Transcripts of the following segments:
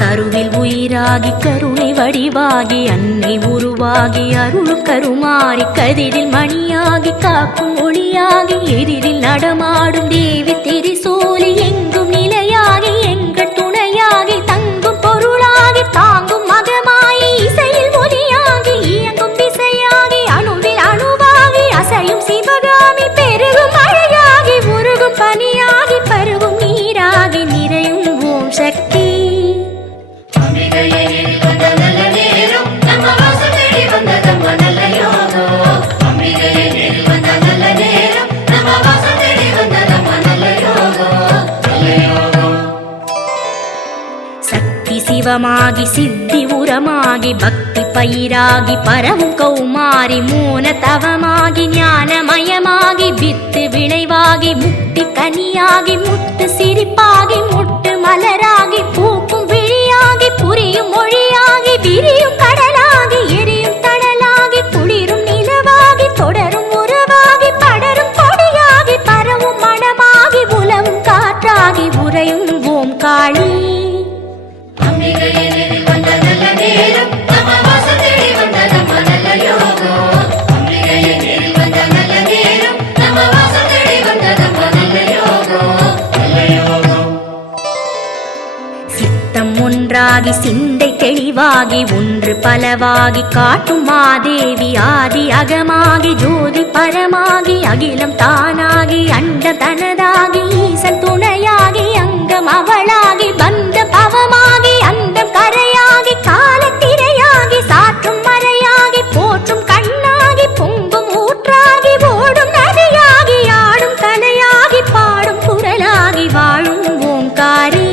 கருவில் உயிராகி கருணை வடிவாகி அன்னை உருவாகி அருள் கருமாறி கதிரில் மணியாகி காக்கும் ஒளியாகி எதிரில் நடமாடும் தேவி திரிசூலி எங்கும் நிலையாகி எங்கள் துணையாகி தங்கும் பொருளாகி தாங்கும் மகமாயி இசையில் ஒலியாகி இயங்கும் திசையாகி அணுவில் அணுவாகி அசையும் சிவகாமி பெருகும் மழையாகி உருகும் பனியாகி பருவும் நீராகி நிறையும் ஓம் சக்தி. சிவமாகி சித்தி உரமாகி பக்தி பயிராகி பரவும் கௌமாரி மூன தவமாகி ஞானமயமாகி வித்து விளைவாகி முக்தி கனியாகி முத்து சிரிப்பாகி முட்டு மலராகி பூக்கும் விழியாகி புரியும் மொழியாகி விரியும் கடலாகி எரியும் தடலாகி குளிரும் நிலவாகி தொடரும் உறவாகி படரும் கொடியாகி பரவும் மனமாகி உலவும் காற்றாகி உறையும் ஓம் காளி. சித்தம் ஒன்றாகி சிந்தை தெளிவாகி ஒன்று பலவாகி காட்டும் மாதேவி ஆதி அகமாகி ஜோதி பரமாகி அகிலம் தானாகி அண்ட தனதாகி ஈசன் துணையாகி அங்கம் அவளாகி பந்த பவமாகி அந்தம் கரையாகி காலத்திரையாகி சாற்றும் மறையாகி போற்றும் கண்ணாகி பொங்கும் ஊற்றாகி ஓடும் நதியாகி ஆடும் கலையாகி பாடும் குரலாகி வாழும் ஓங்காரி.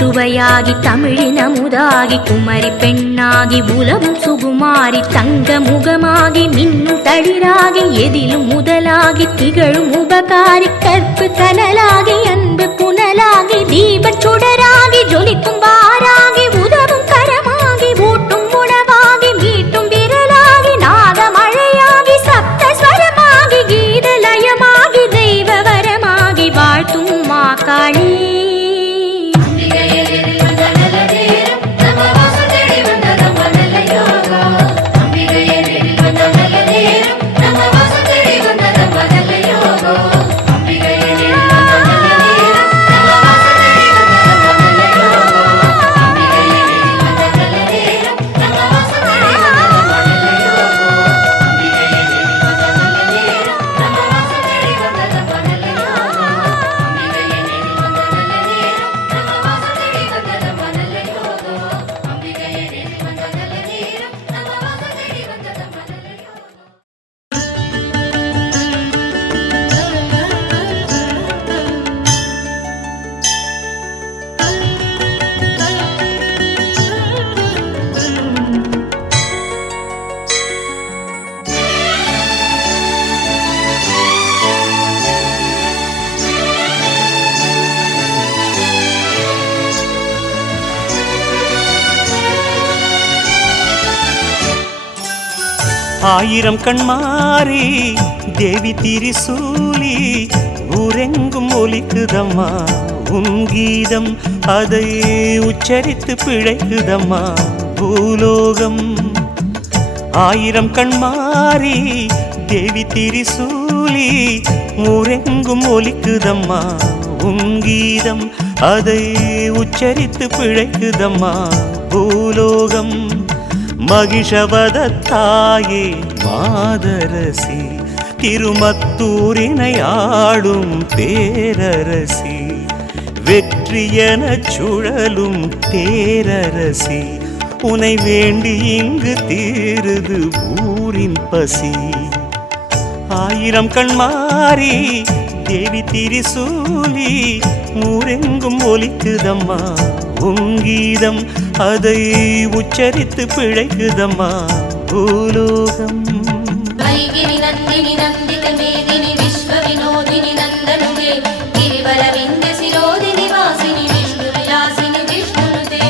சுவையாகி தமிழின் அமுதாகி குமரி பெண்ணாகி உலவும் சுகுமாரி தங்க முகமாகி மின்னும் தளிராகி எதிலும் முதலாகி திகழும் உபகாரி கற்பு கனலாகி அன்பு புனலாகி தீபச் சுடராகி ஜொலிக்கும் வாராகி உதவும் கரமாகி ஊட்டும் உணவாகி மீட்டும் விரலாகி நாகமழையாகி சப்தஸ்வரமாகி கீதலயமாகி தெய்வ வரமாகி வாழ்த்தும் மாகாளி. ஆயிரம் கண்மாரி தேவி திரிசூலி ஊரெங்கும் ஒலிக்குதம்மா உன் கீதம் அதை உச்சரித்து பிழைக்குதம்மா பூலோகம். ஆயிரம் கண்மாரி தேவி திரிசூலி ஊரெங்கும் ஒலிக்குதம்மா உன் கீதம் அதை உச்சரித்து பிழைக்குதம்மா பூலோகம். மகிஷவதத்தாயே மாதரசி திருமத்தூரினை ஆளும் பேரரசி வெற்றியென சுழலும் தேரரசி உனை வேண்டி இங்கு தீருது ஊரின் பசி. ஆயிரம் கண்மாரி தேவி திரிசூலி ஊரெங்கும் ஒலிக்குதம்மா உன் கீதம் அதை உச்சரித்து பிழைக்குதம்மா பூலோகம். வைகிரி நந்தினி நந்தித மேதினி விஸ்வ வினோதினி நந்தனுதே கிரிவல விந்த சிரோதினி வாசினி விஷ்ணு விலாசினி விஷ்ணுனுதே.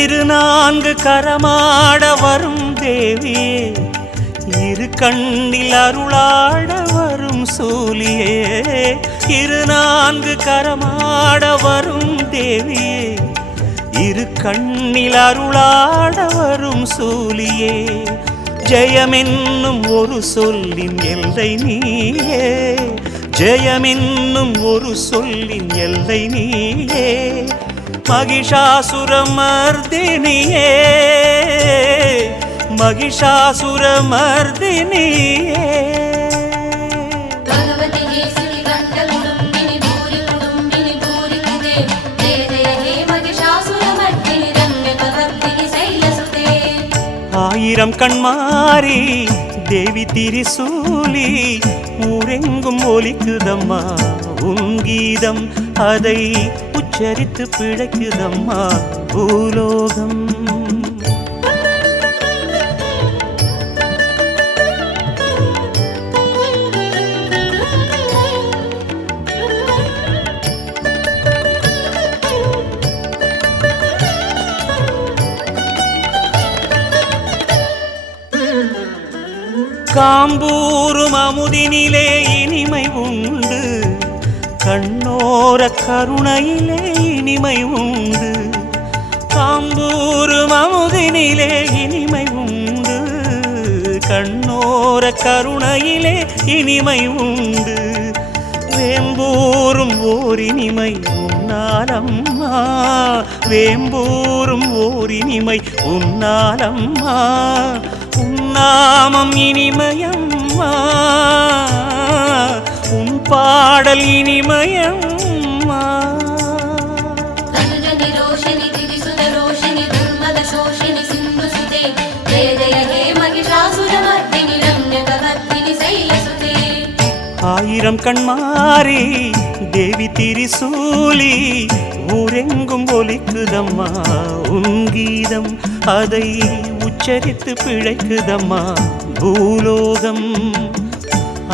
இரு நான்கு கரமாட வரும் தேவியே, இரு கண்ணில் அருளாட வரும் சூலியே. இரு நான்கு கரமாட வரும் தேவியே, இரு கண்ணில் அருளாட வரும் சூலியே. ஜெயமென்னும் ஒரு சொல்லின் எல்லை நீயே, ஜெயமென்னும் ஒரு சொல்லின் எல்லை நீயே. மகிஷாசுரமர்தினியே, மகிஷாசுரமர்தினியே. பகவதி கேசரி கண்ட குடும்பினி பூரி குடும்பினி பூரி குதே ஜெய ஜெய ஹே மகிஷாசுரமர்தினி ரம்ய கவர்த்தினி சைலசுதே. ஆயிரம் கண்மாரி தேவி திரிசூலி ஊரெங்கும் ஒலிக்குதம்மா உன் கீதம் அதை உச்சரித்து பிழைக்குதம்மா பூலோகம். காம்பூரும் அமுதினிலே இனிமை உண்டு, கண்ணோர கருணையிலே இனிமை உண்டு. காம்பூரும் அமுதினிலே இனிமை உண்டு, கண்ணோர கருணையிலே இனிமை உண்டு. வேம்பூரும் ஓர் இனிமை உன்னாலம்மா, வேம்பூரும் ஓர் இனிமை உன்னாலம்மா. உன்னாமம் இனிமயம்மா, உன் பாடல் இனிமயம்மா. தனுஜனி ரோஷினி திரிசுத ரோஷினி துர்மத சோஷினி சிந்து சுதே ஜெய ஜெய ஹே மகிஷாசுரமர்தினி ரம்ய கவர்த்தினி சைலசுதே. ஆயிரம் கண்மாரி தேவி திரிசூலி ஊரெங்கும் ஒலிக்குதம்மா உன் கீதம் அதை உச்சரித்து பிழைக்குதம்மா பூலோகம்.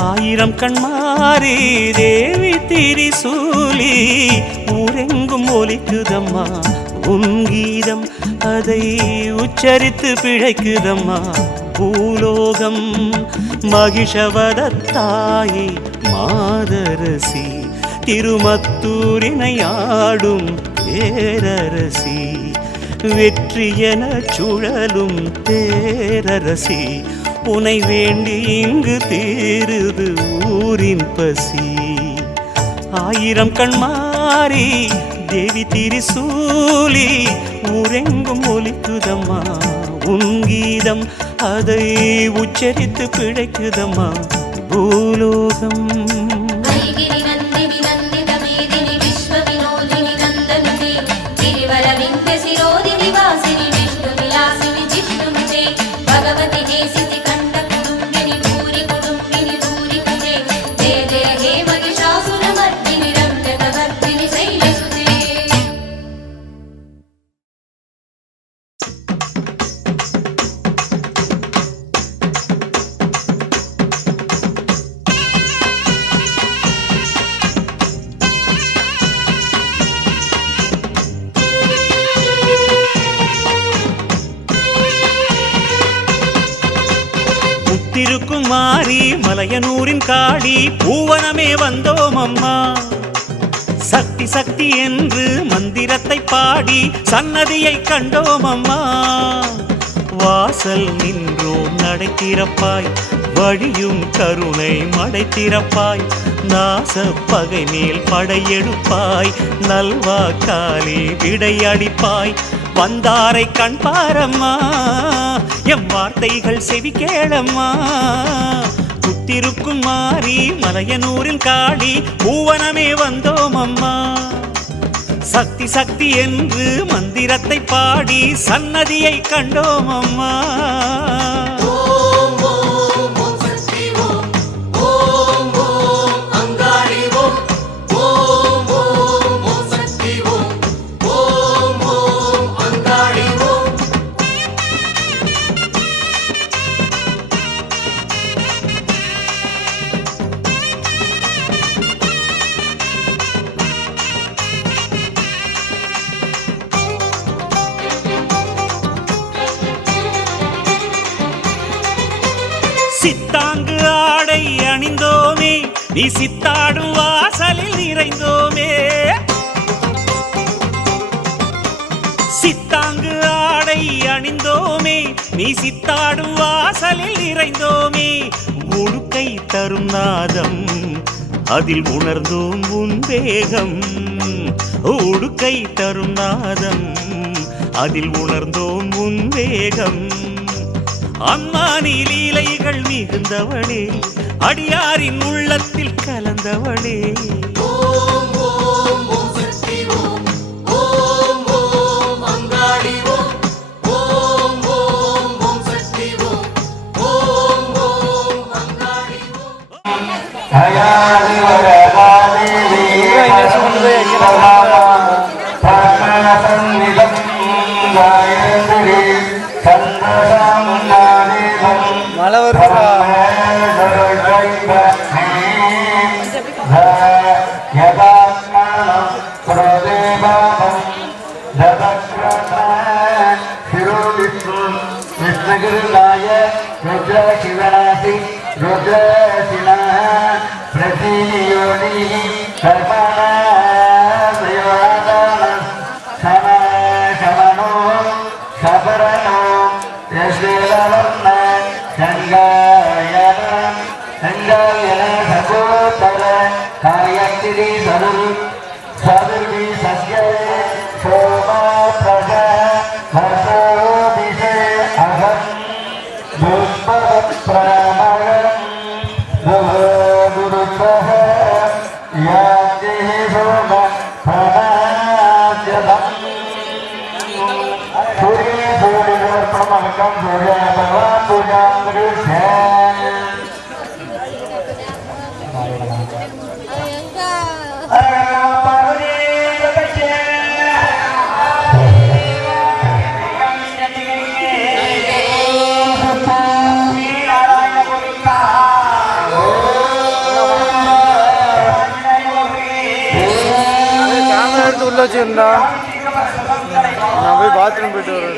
ஆயிரம் கண்மாரி தேவி திரிசூலி ஊரெங்கும் ஒலிக்குதம்மா உன் கீதம் அதை உச்சரித்து பிழைக்குதம்மா பூலோகம். மகிஷவதத்தாயே மாதரசி திருமத்தூரினை ஆடும் பேரரசி, வெற்றியென சுழலும் தேரரசி. உனை வேண்டி இங்கு தீருது ஊரின் பசி. ஆயிரம் கண்மாரி தேவி திரிசூலி ஊரெங்கும் ஒலிக்குதம்மா உன் கீதம் அதை உச்சரித்து பிழைக்குதம்மா பூலோகம். வைகிரி நந்தினி நந்தித மேதினி விஸ்வ வினோதினி நந்தனுதே கிரிவல விந்த சிரோதினி வாசினி விஷ்ணு விலாசினி ஜிஷ்ணுனுதே. பகவதி கேசிதி கண்ட குடும்பினி பூரி குடும்பினி பூரி குதே ஜெய ஜெய ஹே மகிஷாசுரமர்தினி ரம்ய கவர்த்தினி சைலசுதே. முத்திருக்கும் மாறி மலையனூரின் காளி பூவனமே வந்தோம் அம்மா. சக்தி சக்தி என்று மந்திரத்தை பாடி சன்னதியை கண்டோம் அம்மா. வாசல் நின்றோம் நடை திறப்பாய், வழியும் கருணை மடை திறப்பாய். நாச பகை மேல் படையெடுப்பாய், நல்வாக்காலே விடையடிப்பாய். வந்தாரை கண் பாரம்மா, எம் வார்த்தைகள் செவி கேளம்மா. புத்திருக்கும் மாறி மலையனூரில் காடி பூவனமே வந்தோம் அம்மா. சக்தி சக்தி என்று மந்திரத்தை பாடி சன்னதியை கண்டோம் அம்மா. சித்தாங்கு ஆடை அணிந்தோமே, நீ சித்தாடும் வாசலில் நிறைந்தோமே. சித்தாங்கு ஆடை அணிந்தோமே, நீ சித்தாடும் வாசலில் நிறைந்தோமே. உடுக்கை தரும் நாதம் அதில் உணர்ந்தோம் உன் வேகம். உடுக்கை தரும் நாதம் அதில் உணர்ந்தோம் உன் வேகம். அம்மா நீ லீலைகள் மிகுந்தவளே, அடியாரின் உள்ளத்தில் கலந்தவளே. ஓம் ஓம் ஓம் சக்தி ஓம், ஓம் ஓம் அங்காடி ஓம், ஓம் ஓம் ஓம் சக்தி ஓம், ஓம் ஓம் அங்காடி ஓம். ஹயாதி வரதாதி வீரசன்னிதம் காயந்திரி சந்ததம் மழை வருதா? விஷ்ணுகிருநாய ருத்ர சிவனாசி ருத்ர சின பிரதியோனி கர்மண சம சமனோ சபரணோ யஸ்வேலவர்ண சங்காயனம் சங்காயன சகோதர காயத்திரி சதுர்வி சத்ய சோமா பிரஜ வசோதிஷே அகம் துஷ்பர பிரமயம் குருத்தஹ யாதி சோம பிரணாத்யதம் சூரிய சூரியர்ப்பணமகம் சூரிய பகவான் பூஜாம் கிருஷ்ண. உள்ள வச்சுருந்தா நான் போய் பாத்ரூம் போயிட்டு வரேன்.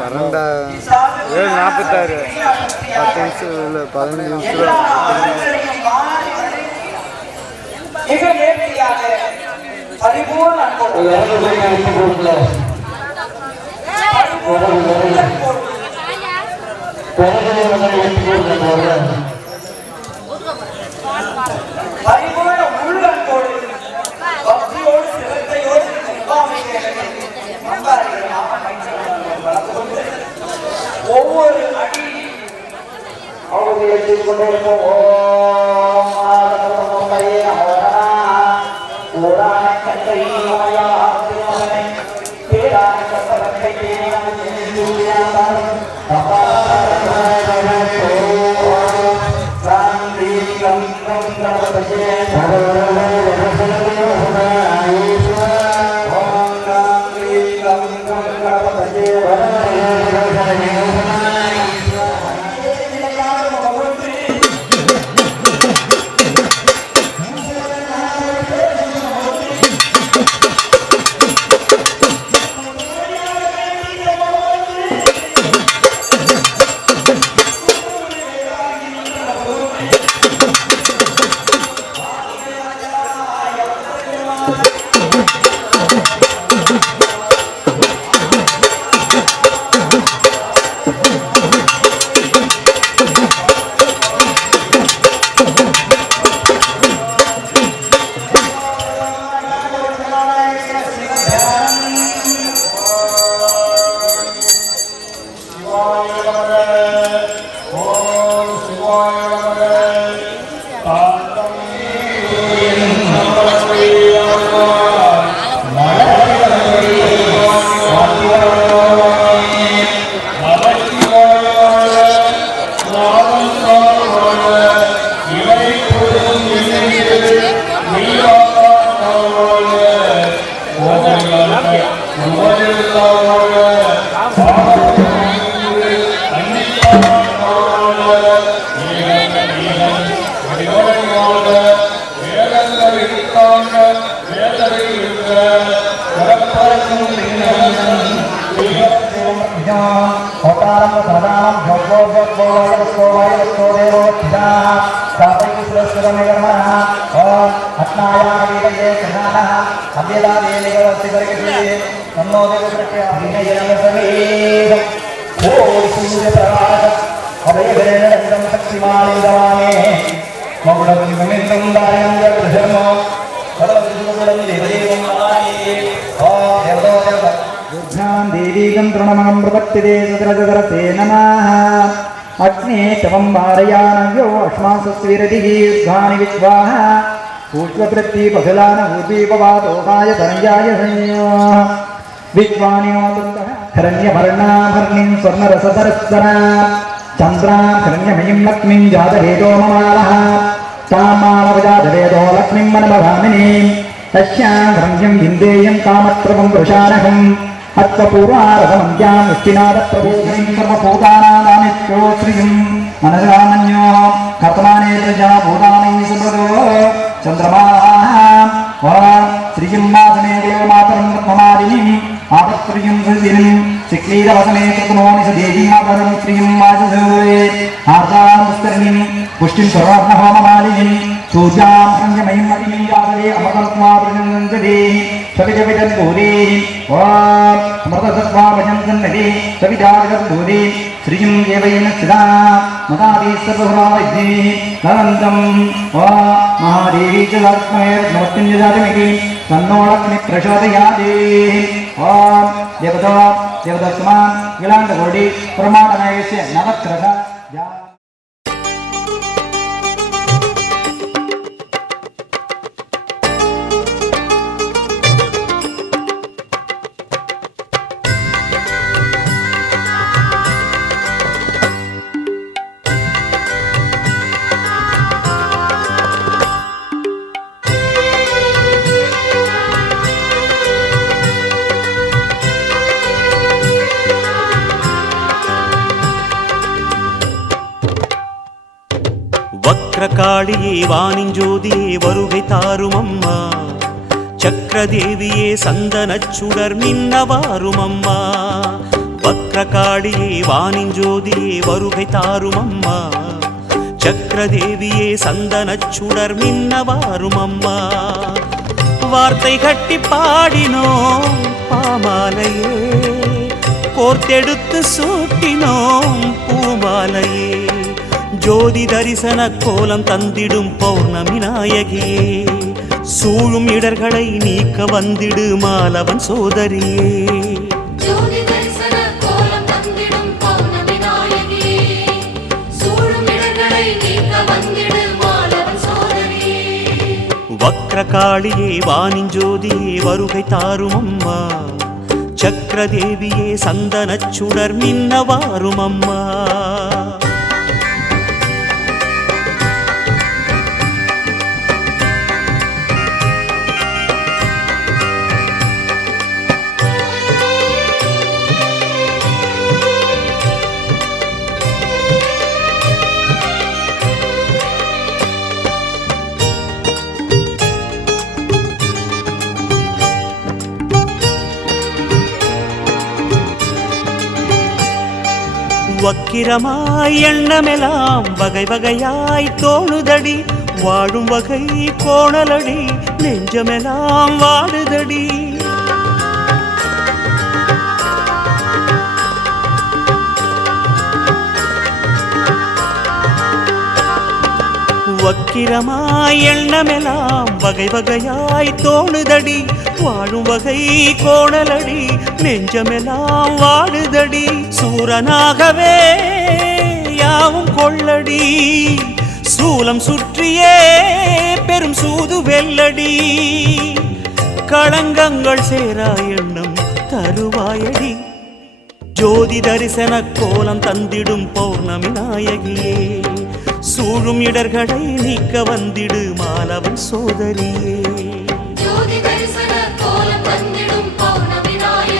வரண்டா 7:46 10 நிமிஷம் இல்லை 15 நிமிஷம். பரிபூர்ண உள்ளன்போடு பக்தியோடு சிரத்தையோடு ஒவ்வொரு அடி அவங்க எடுத்துக் கொண்டிருக்கும். ஓரான கட்டை பேரான கட்டை देवीगं तृणमं प्रपत्तिदे सदरसदरसे नमः अग्ने तवं वारयानव्यो अश्मासस्विरतिः युद्धानि विद्वाः पुष्पवृत्ति पशुलान ऊर्वीपवादोकाय धनञ्जाय संयोः विद्वानिनोतन्तः हिरण्यवर्णाभर्णीं स्वर्णरसधरस्वरा चन्द्रां हिरण्यमयीं लक्ष्मीं जातवेदो ममालः तां मानवजातवेदो लक्ष्मीं मनभगामिनीं तस्यां हिरण्यं विन्देयं कामत्रवं वृषानहम् अत्वपूर्वारथमन्त्यां मुष्टिनादप्रभूतिं सर्वभूतानामित्यो श्रियं मनसामन्यो कर्तमाने प्रजा भूतानै सुभृतो चन्द्रमाः श्रियं मासमेकयो मातरं रत्नमालिनीम् आपत्प्रियं सुदिनं शिक्लीरवसमे कृतनोनि स देवी मातरं श्रियं वाचसूरे आर्तां पुष्करिणीं पुष्टिं सर्वात्महोममालिनीं सूर्यां संयमयं मतिं जातवे अमृतत्वा प्रजनन्दते सविजविदन्भूते अमृतसत्त्वा भजन्तन्नते सविदाविदन्भूते श्रियं देवयेन स्थिता मदादि सर्वभुरावैद्ये नरन्दं महादेवी च लक्ष्मीर्मृत्युञ्जजातमिति तन्नो लक्ष्मी प्रचोदयाति देवता देवदत्समान् गिलाण्डकोटि प्रमाणमयस्य नवत्रः வக்ரகாளியே வானிஞ்சோதியே வருகை தாரும் அம்மா சக்கரதேவியே சந்தனச்சுடர் மின்னவாரும் அம்மா வக்ரகாளியே வானிஞ்சோதியே வருகை தாரும் அம்மா சக்கரதேவியே சந்தனச்சுடர் மின்னவாரும் அம்மா வார்த்தை கட்டி பாடினோம் பாமாலையே கோர்த்தெடுத்து சூட்டினோம் பூமாலையே ஜோதி தரிசன கோலம் தந்திடும் பௌர்ணமி நாயகியே சூழும் இடர்களை நீக்க வந்திடு மாலவன் சோதரியே ஜோதி தரிசன கோலம் தந்திடும் பௌர்ணமி நாயகியே சூழும் இடர்களை நீக்க வந்திடு மாலவன் சோதரியே வக்ரகாளியே வானிஞ்சோதியே வருகை தாரும் அம்மா சக்கரதேவியே சந்தனச்சுடர் மின்னவாரும் அம்மா வக்கிரமாய் எண்ணமெல்லாம் வகை வகையாய் தோணுதடி வாழும் வகை கோணலடி நெஞ்சமெல்லாம் வாடுதடி வக்கிரமாய் எண்ணமெல்லாம் வகை வகையாய் தோணுதடி வாழும் வகை கோணலடி நெஞ்சமெல்லாம் வாடுதடி சூரனாகவே யாவும் கொள்ளடி சூலம் சுற்றியே பெரும் சூது வெல்லடி களங்கங்கள் சேரா எண்ணம் தருவாயடி ஜோதி தரிசன கோலம் தந்திடும் பௌர்ணமி நாயகியே சூழும் இடர்களை நீக்க வந்திடு மாலவன் சோதரியே ஜோதி தரிசன கோலம் தந்திடும் பௌர்ணமி நாயகியே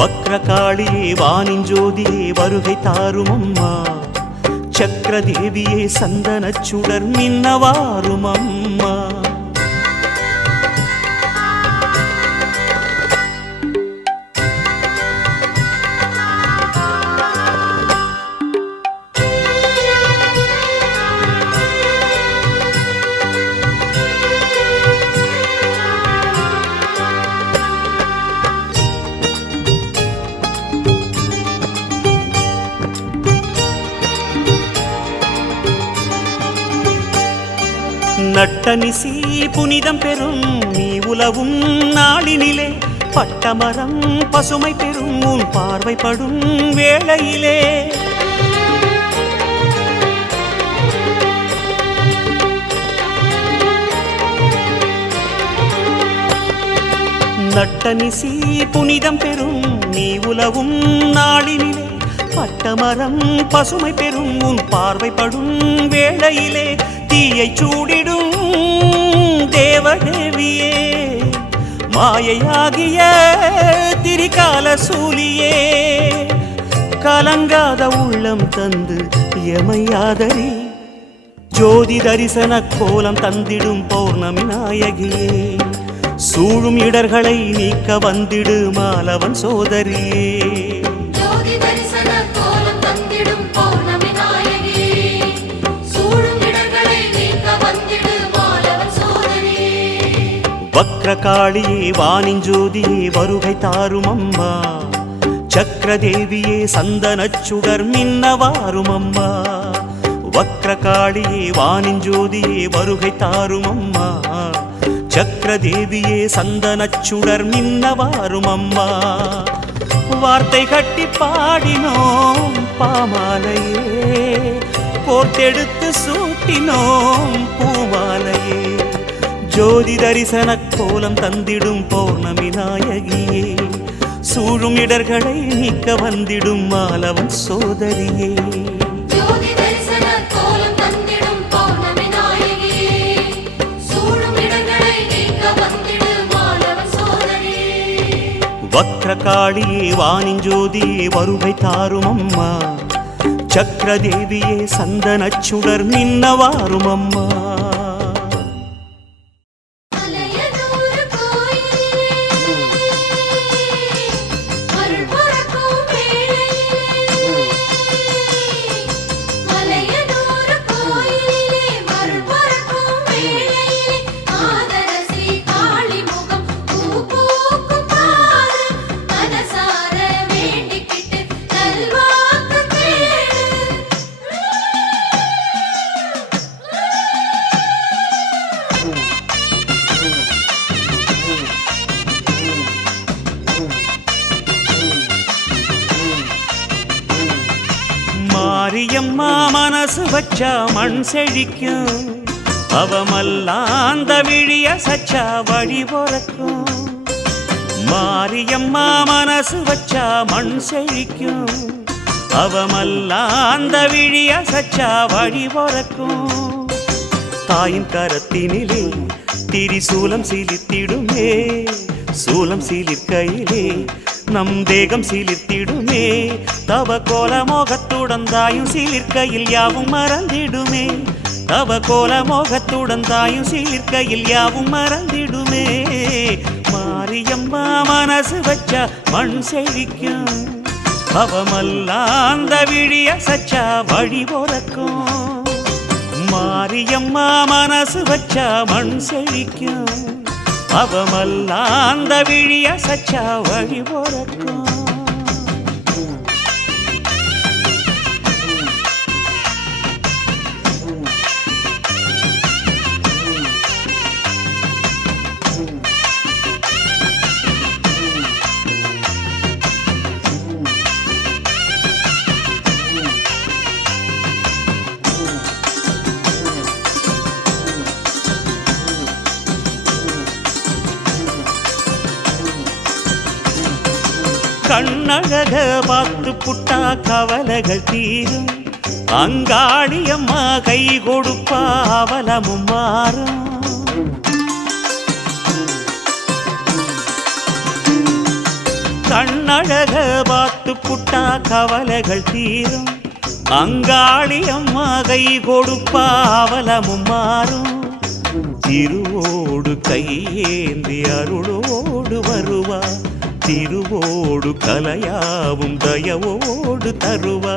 வக்ரகாளியே வானின் ஜோதியே வருகை தாரும் அம்மா, சக்கரதேவியே சந்தனச் சுடர் மின்னவாரும் அம்மா. நட்டனிசி புனிதம் பெறும் நீ உலவும் நாளினிலே, பட்டமரம் பசுமை பெறும் உன் பார்வைப்படும் வேளையிலே. நட்டனிசி புனிதம் பெறும் நீ உலவும் நாளினிலே, பட்டமரம் பசுமை பெறும் உன் பார்வைப்படும் வேளையிலே. தீயை சூடிடும் தேவதேவியே, மாயையாகிய திரிகால சூலியே, கலங்காத உள்ளம் தந்து எமையாதரி, ஜோதி தரிசன கோலம் தந்திடும் பௌர்ணமி நாயகியே, சூழும் இடர்களை நீக்க வந்திடு மாலவன் சோதரியே. ஜோதி தரிசன கோலம் தந்திடும் பௌர்ணமி நாயகியே, சூழும் இடர்களை நீக்க வந்திடு மாலவன் சோதரியே. வக்ரகாளியே வானின் ஜோதியே வருகை தாரும் அம்மா, சக்கரதேவியே சந்தனச் சுடர் மின்னவாரும் அம்மா. வக்ரகாளியே வானின் ஜோதியே வருகை தாரும் அம்மா, சக்கரதேவியே சந்தனச் சுடர் மின்னவாரும் அம்மா. வார்த்தை கட்டி பாடினோம் பாமாலையே, கோர்த்தெடுத்து சூட்டினோம் பூமாலையே, ஜோதி தரிசன கோலம் தந்திடும் பௌர்ணமி நாயகியே, சூழும் இடர்களை நீக்க வந்திடும் மாலவன் சோதரியே. ஜோதி தரிசன கோலம் தந்திடும் பௌர்ணமி நாயகியே, சூழும் இடர்களை நீக்க வந்திடு மாலவன் சோதரியே. வக்ரகாளியே வானின் ஜோதியே வருகை தாரும் அம்மா, சக்கரதேவியே சந்தனச் சுடர் மின்னவாரும் அம்மா. மலையனூர் கோயிலிலே அருள் பறக்கும் வேளையிலே, மலையனூர் கோயிலிலே அருள் பறக்கும் வேளையிலே, ஆதர ஸ்ரீ காளி முகம் பூ பூக்கும் பாதம், மனசார வேண்டிக்கிட்டு நல்வாக்கு கேளு. மாரியம்மா மனசு வச்சா மண் செழிக்கும், அவமல்லாந்த விழிய சச்சா வழி பொறக்கும். மாரியம்மா மனசு வச்சா மண் செழிக்கும், அவமல்லாந்த விழிய சச்சா வழி பொறக்கும். தாயின் கரத்தினிலே திரிசூலம் சிலித்திடுமே, சூலம் சிலிர்க்கையிலே நம் தேகம் சிலிர்த்திடுமே, தவ கோல மோகத்துடன் தாயும் சிலிர்க்கையில் யாவும் மறந்திடுமே, தவ கோல மோகத்துடன் தாயும் சிலிர்க்கையில் யாவும் மறந்திடுமே. மாரியம்மா மனசு வச்சா மண் செழிக்கும், அவமல்லாந்த விழிய சச்சா வழி பொறக்கும். மாரியம்மா மனசு வச்சா மண் செழிக்கும், அவமல்லாந்த விழிய சச்சா வழி பொறக்கும். கண்ணழக பார்த்து புட்டா கவலைகள் தீரும், அங்காளியம்மா கை கொடுப்பா அவலமும் மாறும். கண்ணழக அழக பார்த்து புட்டா கவலைகள் தீரும். அங்காளி அம்மா கை கொடுப்பா அவலமும் மாறும். திருவோடு கையேந்தி அருளோடு வருவா. திருவோடு கலையாவும் தயவோடு தருவா.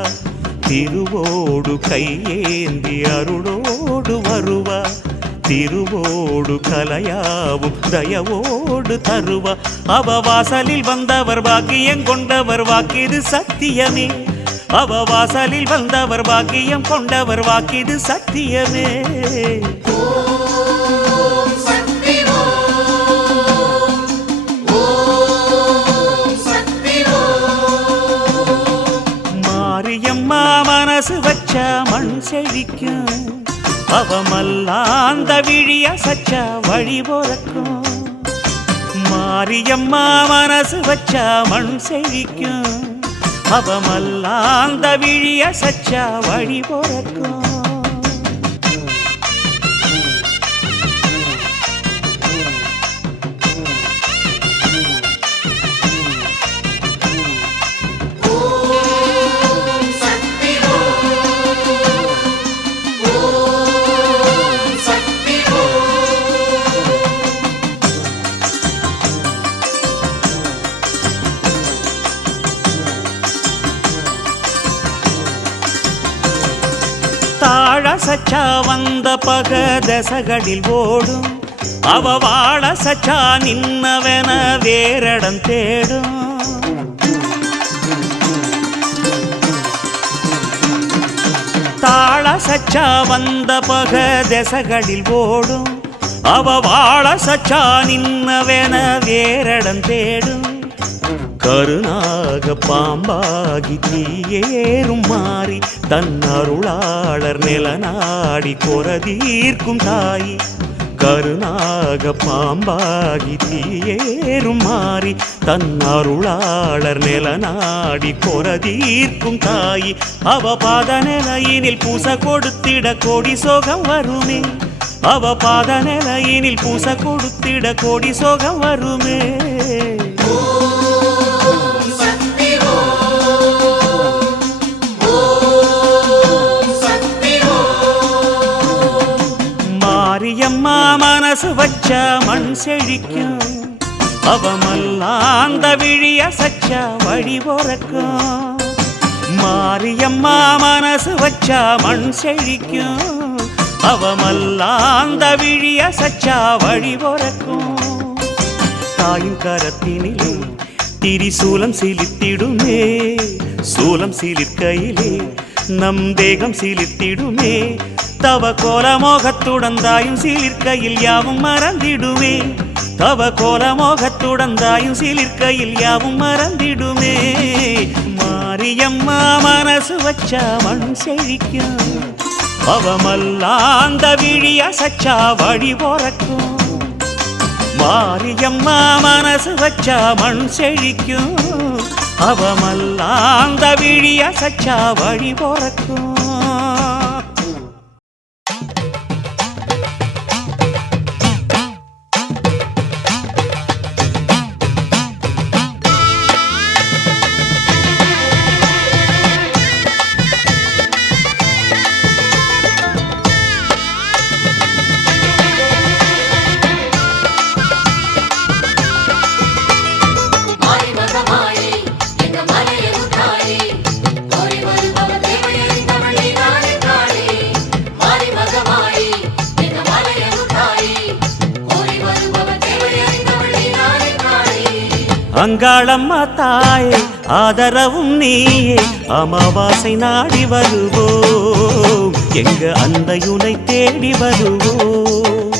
திருவோடு கையேந்தி அருளோடு வருவா. திருவோடு கலையாவும் தயவோடு தருவா. அவ வாசலில் வந்தவர் பாக்கியம் கொண்டவர் வாக்கிது சத்தியமே. அவ வாசலில் வந்தவர் பாக்கியம் கொண்டவர் வாக்கிது சத்தியமே. மாரியம்மா மனசு வச்ச மண் செழிக்கும். அவ மல்லாந்த விழிய சச்ச வழி போறக்கும். மாரியம்மா மனசு வச்ச மண் செழிக்கும். அவ மல்லாந்த விழிய சச்ச வழி போறக்கும். தாழ சச்சா வந்த பக தசகளில் ஓடும். அவ வாழ சச்சா நின்னவன வேறடம் தேடும். தாழ சச்சா வந்த பக தசகளில் ஓடும். அவ வாழ சச்சா நின்னவன வேறடம் தேடும். கருணாக பாம்பாகி தீயேறும் மாறி தன் அருளாளர் நிலநாடி கொரதீர்க்கும் தாயி. கருணாக பாம்பாகி தீயேறும் மாறி தன் அருளாளர் நிலநாடி கொரதீர்க்கும் தாயி. அவ பாத நிலையினில் பூச கொடுத்திட கோடி சோகம் வருமே. அவ பாத நிலையினில் பூச கொடுத்திட கோடி சோகம் வருமே. மாரியம்மா மனசு வச்ச மண் செழிக்கும். அவ மல்லாந்த விழிய சச்ச வழி போறக்கும். மாரியம்மா மனசு வச்ச மண் செழிக்கும். அவ மல்லாந்த விழிய சச்ச வழி போறக்கும். தாயின் கரத்தினிலே திரிசூலம் சிலித்திடுமே. சூலம் சிலிர்க்கையிலே நம் தேகம் சிலித்திடுமே. தவ கோலமோகத்துடன் தாயும் சிலிர்க்கையில் யாவும் மறந்திடுமே. தவ கோலமோகத்துடன் தாயும் சிலிர்க்கையில் யாவும் மறந்திடுமே. மாரியம்மா மனசு வச்ச மண் செழிக்கும். அவ மல்லாந்த விழிய சச்சா வழி போறக்கும். மாரியம்மா மனசு வச்ச மண் செழிக்கும். அவ மல்லாந்த விழிய சச்சா வழி போறக்கும். அங்காளம்மா தாயே ஆதரவும் நீயே. அமாவாசை நாடி வருவோம். எங்க அன்னையுனை தேடி வருவோம்.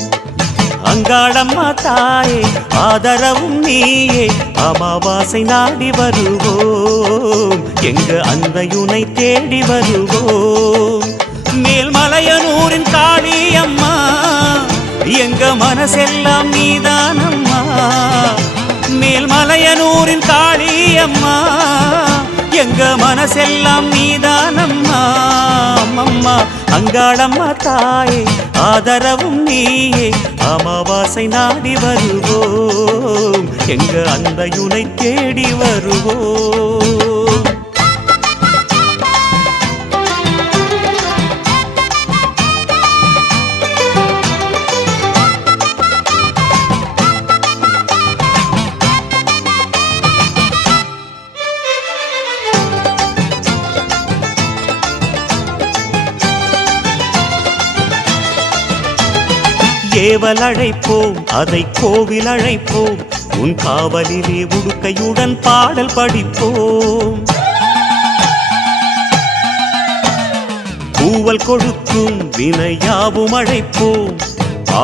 அங்காளம்மா தாயே ஆதரவும் நீயே. அமாவாசை நாடி வருவோம். எங்க அன்னையுனை தேடி வருவோம். மேல்மலையனூரின் காளி அம்மா எங்க மனசெல்லாம் நீதானம்மா. மேல்மலையனூரின் காளி அம்மா எங்க மனசெல்லாம் நீதானம்மா. அம்மம்மா அங்காளம்மா தாயே ஆதரவும் நீயே அமாவாசை நாடி வருவோம் எங்க அன்னையுனை தேடி வருவோம். ஏவல் அழைப்போம் அதை கோவில் அழைப்போம் உன் காவலிலே உடுக்கையுடன் பாடல் படிப்போம். பூவல் கொடுக்கும் வினையாவும் அழைப்போம்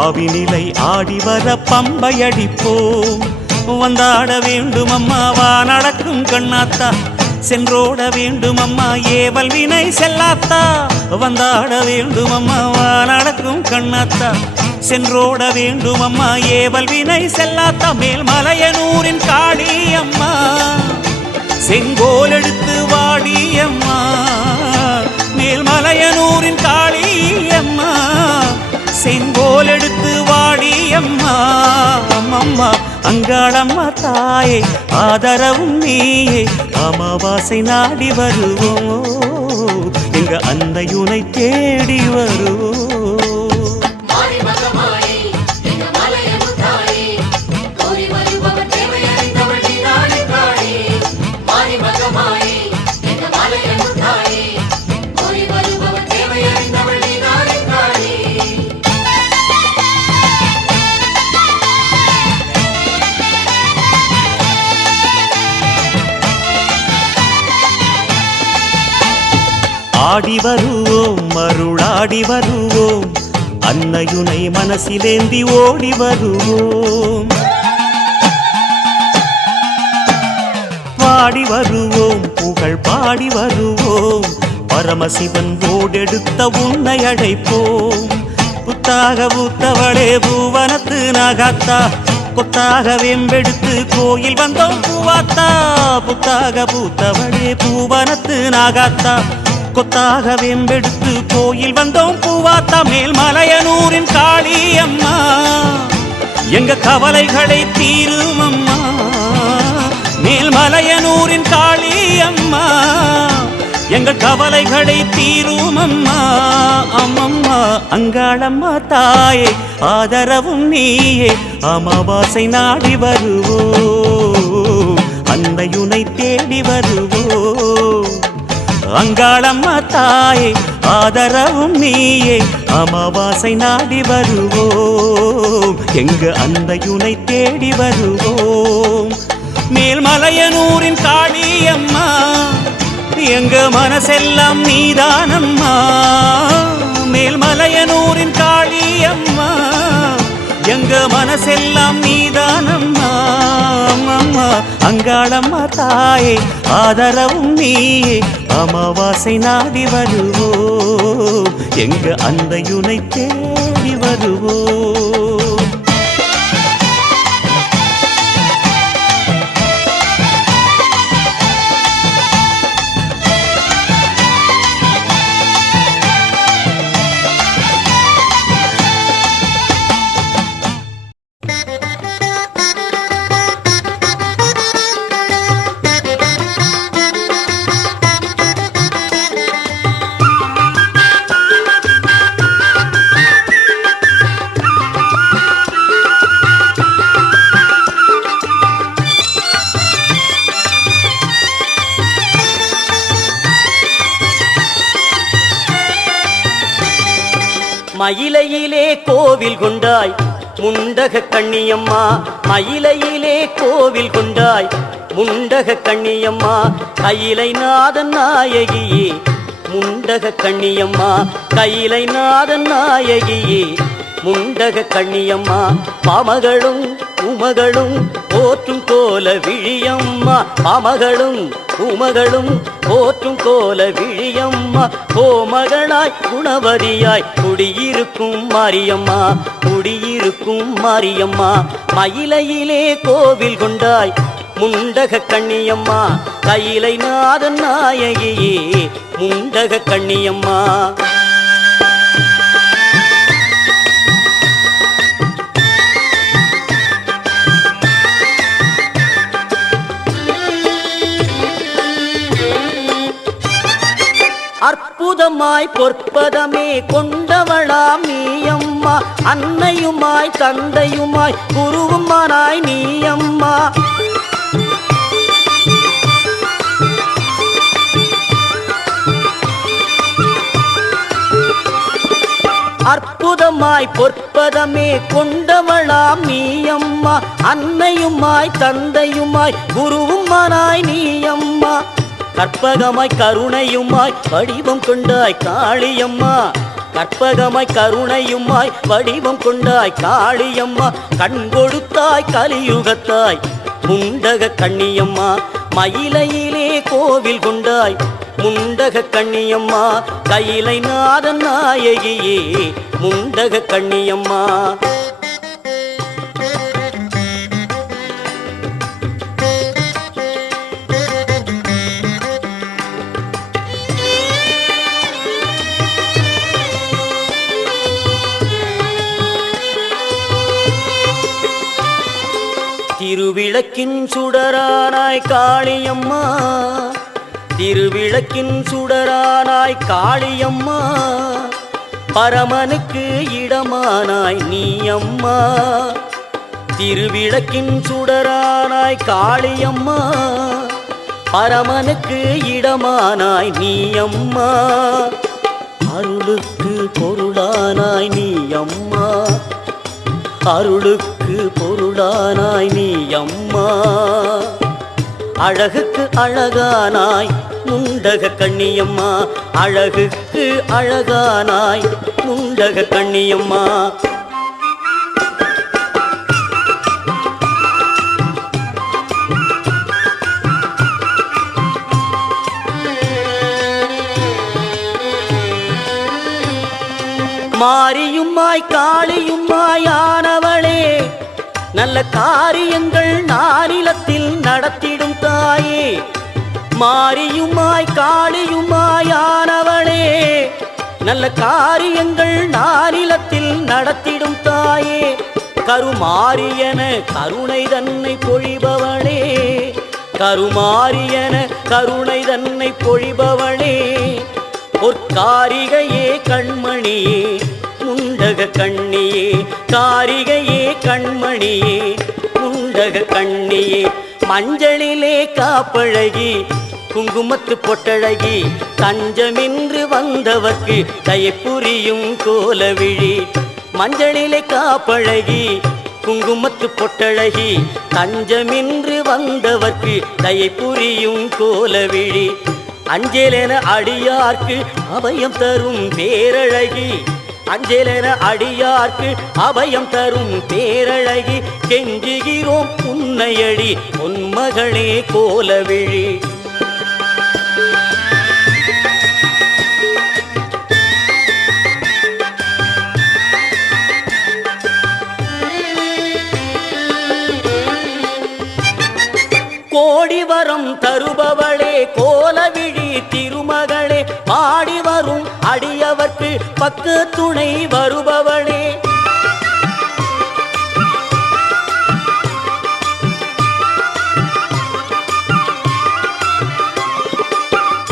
ஆவினிலை ஆடி வர பம்பை அடிப்போம். வந்தாட வேண்டும் அம்மாவா நடக்கும் கண்ணாத்தா சென்றோட வேண்டும் அம்மா ஏவல் வினை செல்லாத்தா. வந்தாட வேண்டும் அம்மாவா நடக்கும் கண்ணாத்தா சென்றோட வேண்டும் அம்மா ஏவல் வினை செல்லாத்தா. மேல்மலையனூரின் காளி அம்மா செங்கோல் எடுத்து வாடி அம்மா. மேல்மலையனூரின் காளி அம்மா செங்கோல் எடுத்து வாடி அம்மா. அம்மம்மா அங்காளம்மா தாயே ஆதரவும் நீயே அமாவாசை நாடி வருவோம் எங்க அன்னையுனை தேடி வருவோம். ஆடி வருவோம் மருளாடி வருவோம் அன்னையுனை மனசிலேந்தி ஓடி வருவோம். பாடி வருவோம் புகழ் பாடி வருவோம் பரமசிவன் ஓடெடுத்த உன்னை அழைப்போம். புத்தாக பூத்தவளே பூவனத்து நாகாத்தா கொத்தாக வெம்பெடுத்து கோயில் வந்தோம் பூவாத்தா. புத்தாக பூத்தவளே பூவனத்து நாகாத்தா கொத்தாக வெம்பெடுத்து கோயில் வந்தோம் பூவாத்தா. மேல்மலையனூரின் காளி அம்மா எங்க கவலைகளை தீரும் அம்மா. மேல்மலையனூரின் காளி அம்மா எங்க கவலைகளை தீரும் அம்மா. அம்மம்மா அங்காளம்மா தாயே ஆதரவும் நீயே அமாவாசை நாடி வருவோம் அன்னையுனை தேடி வருவோம். அங்காளம்மா தாயே ஆதரவும் நீயே அமாவாசை நாடி வருவோம் எங்க அன்னையுனை தேடி வருவோம். மேல்மலையனூரின் காளி அம்மா எங்க மனசெல்லாம் நீதானம்மா. மேல்மலையனூரின் காளி அம்மா எங்க மனசெல்லாம் நீதானம்மா. அம்மம்மா அங்காளம்மா தாயே ஆதரவும் நீயே அமாவாசை நாடி வருவோம் எங்க அன்னையுனை தேடி வருவோம். மயிலையிலே கோவில் கொண்டாய் முண்டக கண்ணியம்மா. மயிலையிலே கோவில் கொண்டாய் முண்டக கண்ணியம்மா. கையிலை நாதன் நாயகியே முண்டக கண்ணியம்மா. கையிலை நாதன் நாயகியே முண்டக கண்ணியம்மா. பாமகளும் உமகளும் போற்றும் கோல விழியம்மா. பாமகளும் உமகளும் போற்றும் கோல விழியம்மா. கோமகளாய் குணவதியாய் குடியிருக்கும் மாரியம்மா. குடியிருக்கும் மாரியம்மா. மயிலையிலே கோவில் கொண்டாய் முண்டக கண்ணியம்மா. கையிலை நாதன் நாயகியே முண்டக கண்ணியம்மா. அற்புதமாய் பொற்பதமே கொண்டவளாம் நீயம்மா அன்னையுமாய் தந்தையுமாய் குருவுமானாய் நீயம்மா அற்புதமாய் பொற்பதமே கொண்டவளாம் நீயம்மா அன்னையுமாய் தந்தையுமாய் குருவுமானாய் நீயம்மா கற்பகமாய் கருணையுமாய் வடிவம் கொண்டாய் காளியம்மா கற்பகமாய் கருணையுமாய் வடிவம் கொண்டாய் காளியம்மா கண் கொடுத்தாய் கலியுகத்தாய் முண்டக கண்ணியம்மா மயிலையிலே கோவில் கொண்டாய் முண்டக கண்ணியம்மா கையிலை நாதன் நாயகியே முண்டக கண்ணியம்மா திருவிளக்கின் சுடரானாய் காளியம்மா திருவிளக்கின் சுடரானாய் காளியம்மா பரமனுக்கு இடமானாய் நீயம்மா திருவிளக்கின் சுடரானாய் காளியம்மா பரமனுக்கு இடமானாய் நீயம்மா அருளுக்கு பொருளானாய் நீயம்மா அருளுக்கு பொருளானாய் நீயம்மா அழகுக்கு அழகானாய் முண்டக கண்ணியம்மா அழகுக்கு அழகானாய் முண்டக கண்ணியம்மா மாரியுமாய் காளியுமாய் ஆனவளே நல்ல காரியங்கள் நானிலத்தில் நடத்திடும் தாயே மாரியுமாய் காளியுமாய் ஆனவளே நல்ல காரியங்கள் நானிலத்தில் நடத்திடும் தாயே கருமாரியன கருணை தன்னை பொழிபவளே கருமாரியன கருணை தன்னை பொழிபவளே பொற்காரிகையே கண்மணியே முண்டக கண்ணியே காரிகையே கண்மணியே முண்டக கண்ணியே மஞ்சளிலே காப்பழகி குங்குமத்து பொட்டழகி தஞ்சமின்று வந்தவர்க்கு தயப்புரியும் கோலவிழி மஞ்சளிலே காப்பழகி குங்குமத்து பொட்டழகி தஞ்சமின்று வந்தவர்க்கு தயப்புரியும் கோலவிழி அஞ்சலென அடியார்க்கு அபயம் தரும் பேரழகி அஞ்சலென அடியார்க்கு அபயம் தரும் பேரழகி கெஞ்சுகிறோம் உன்னையடி உன்மகளே கோலவிழி கோடி வரம் தருபவளே கோலவிழி திருமகளே பாடி வரும் அடியவர்க்கு பக்கு துணை வருபவளே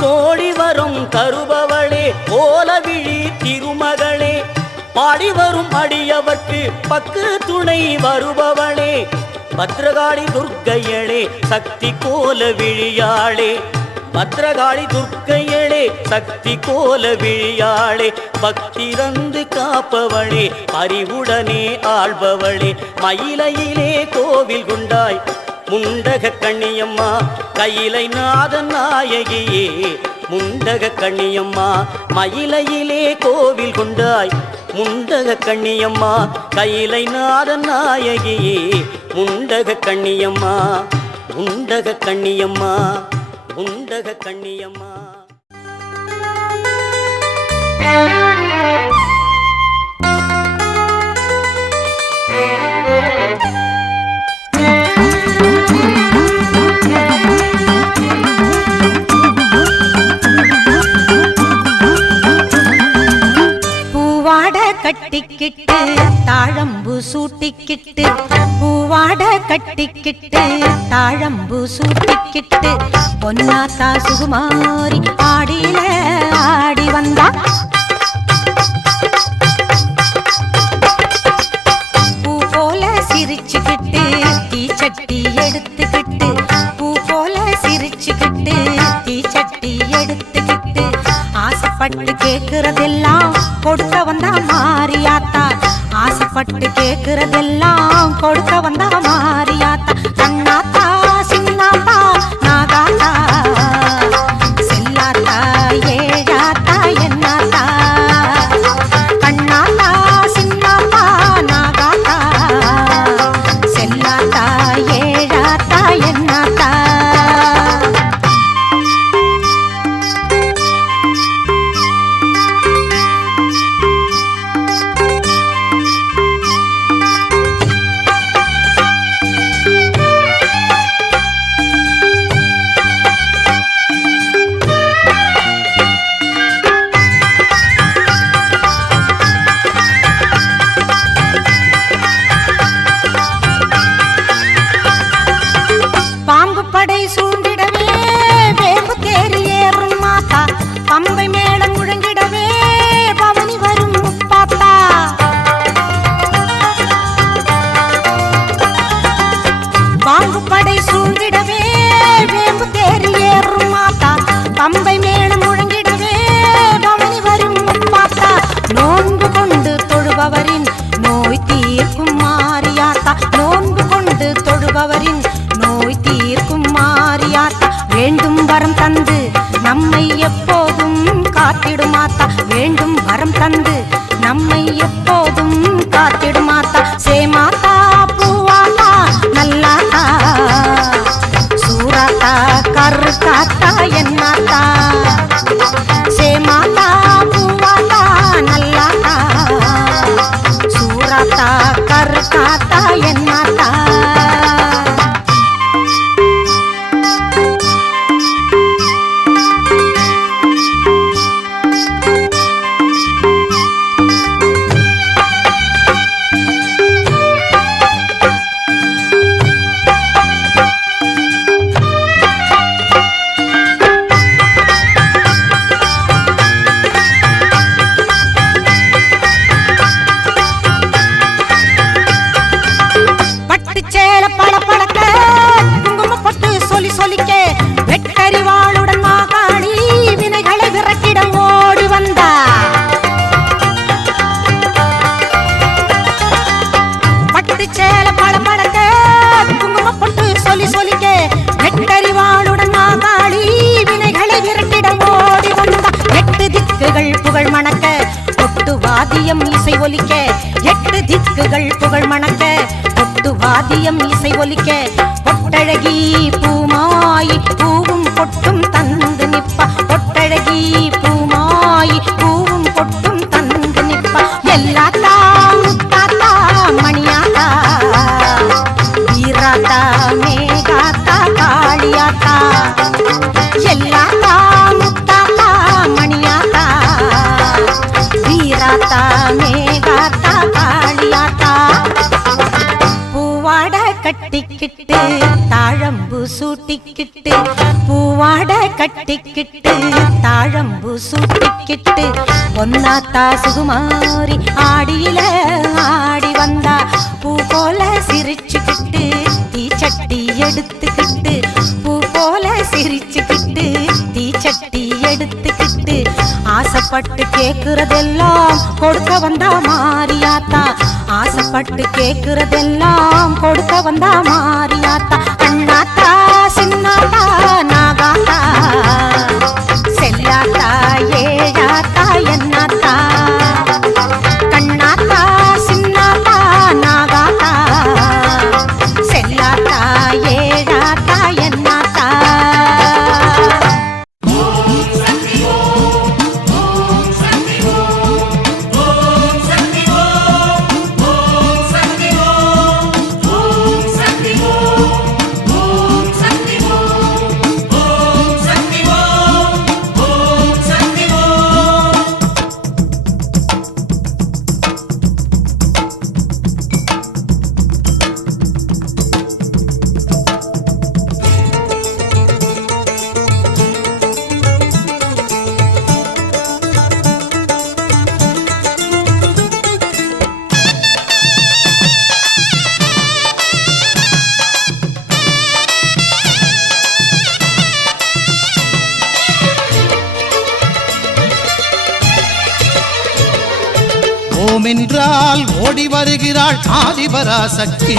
கோடி வரம் தருபவளே கோலவிழி திருமகளே பாடி வரும் அடியவர்க்கு பக்கு துணை வருபவளே பத்ரகாளி துர்க்கையளே சக்தி கோலவிழியாளே பத்ரகாளி துர்க்கையளே சக்தி கோலவிழியாளே பக்தி தந்து காப்பவளே அறிவுடனே ஆள்பவளே மயிலையிலே கோவில் கொண்டாய் முண்டக கண்ணியம்மா கையிலை நாதன் நாயகியே முண்டக கண்ணியம்மா மயிலையிலே கோவில் கொண்டாய் முண்டக கண்ணியம்மா கையிலை நாதன் நாயகியே முண்டக கண்ணியம்மா முண்டக கண்ணியம்மா முண்டக கண்ணியம்மா பூவாட கட்டி கட்டிக்கிட்டு தாழம்பு சூட்டிக்கிட்டு பூவாட கட்டிக்கிட்டு தாழம்பு சூட்டிக்கிட்டு பொன்னாத்தா சுகுமாரி ஆடியில ஆடி வந்தா பூ போல சிரிச்சுக்கிட்டு தீச்சட்டி எடுத்துக்கிட்டு பூ போல சிரிச்சுக்கிட்டு தீச்சட்டி எடுத்துக்கிட்டு ஆசைப்பட்டு கேக்குறதெல்லாம் கொடுக்க வந்தா மாரியாத்தா ஆசைப்பட்டு கேக்குறதெல்லாம் கொடுக்க வந்தா மாரியாத்தா கண்ணாத்தா சின்னாத்தா நாகாத்தா செல்லாத்தா ஏழாத்தா என்னாத்தா கண்ணாத்தா சின்னாத்தா நாகாத்தா செல்லாத்தா ஏழாத்தா என்னாத்தா பம்பை மேளம் முழங்கிடவே பவனி வரும் முப்பாத்தா பாம்பு படை சூழ்ந்திடவே வேம்பு தேறி ஏறும் மாத்தா பம்பை மேளம் முழங்கிடவே பவனி வரும் முப்பாத்தா நோன்பு கொண்டு தொழுபவரின் நோய் தீர்க்கும் மாரியாத்தா நோன்பு கொண்டு தொழுபவரின் நோய் தீர்க்கும் மாரியாத்தா வேண்டும் வரம் தந்து நம்மை எப்போதும் காத்திடுமாத்தா வேண்டும் வரம் தந்து நம்மை எப்போதும் காத்திடுமாத்தா சேமாத்தா பூவாத்தா நல்லாத்தா சூராத்தா கருக்காத்தா என்னாத்தா சேமாத்தா பூவாத்தா நல்லாத்தா சூராத்தா கருக்காத்தா என்னாத்தா வெட்டறிவாளுடன் மாகாணி வினைகளை விரட்டிட ஓடி வந்தா பட்டு சேல பழப்பழக்க குங்கும பொட்டு சொல்லி சொல்லிக்க வெட்டறிவாளுடன் மாகாணி வினைகளை விரட்டிட ஓடி வந்தா எட்டு திக்குகள் புகழ் மணக்க பொட்டு வாதியம் இசை ஒலிக்க எட்டு திக்குகள் புகழ் மணக்க பொட்டு வாதியம் இசை ஒலிக்க பொட்டழகி பூமாயி பூவும் பொட்டும் தந்து நிப்பா பொட்டழகி பூமாயி பூவும் பொட்டும் தந்து நிப்பா எல்லாத்தா முத்தாத்தா மணியாத்தா வீராத்தா மேகாத்தா காளியாத்தா எல்லாத்தா முத்தாத்தா மணியாத்தா வீராத்தா மேகாத்தா காளியாத்தா பூவாட கட்டிக்கிட்டு தாழம்பு சூட்டிக்கிட்டு பூவாட கட்டிக்கிட்டு தாழம்பு சூட்டிக்கிட்டு பொன்னாத்தா சுகுமாரி ஆடியில ஆடி வந்தா பூ போல சிரிச்சுக்கிட்டு தீச்சட்டி எடுத்துக்கிட்டு பூ போல சிரிச்சுக்கிட்டு தீச்சட்டி எடுத்துக்கிட்டு ஆசைப்பட்டு கேக்குறதெல்லாம் கொடுக்க வந்தா மாரியாத்தா ஆசைப்பட்டு கேக்குறதெல்லாம் கொடுக்க வந்தா மாரியாத்தா அண்ணாத்தா சின்னாத்தா நாகாத்தா செல்லாத்தா ஏழாத்தா என்னாத்தா கண்ணாத்தா சின்னாத்தா நாகாத்தா செல்லாத்தா ஏழாத்தா என்னாத்தா என்றால் ஓடி வருகிறாள் ஆதிபராசக்தி.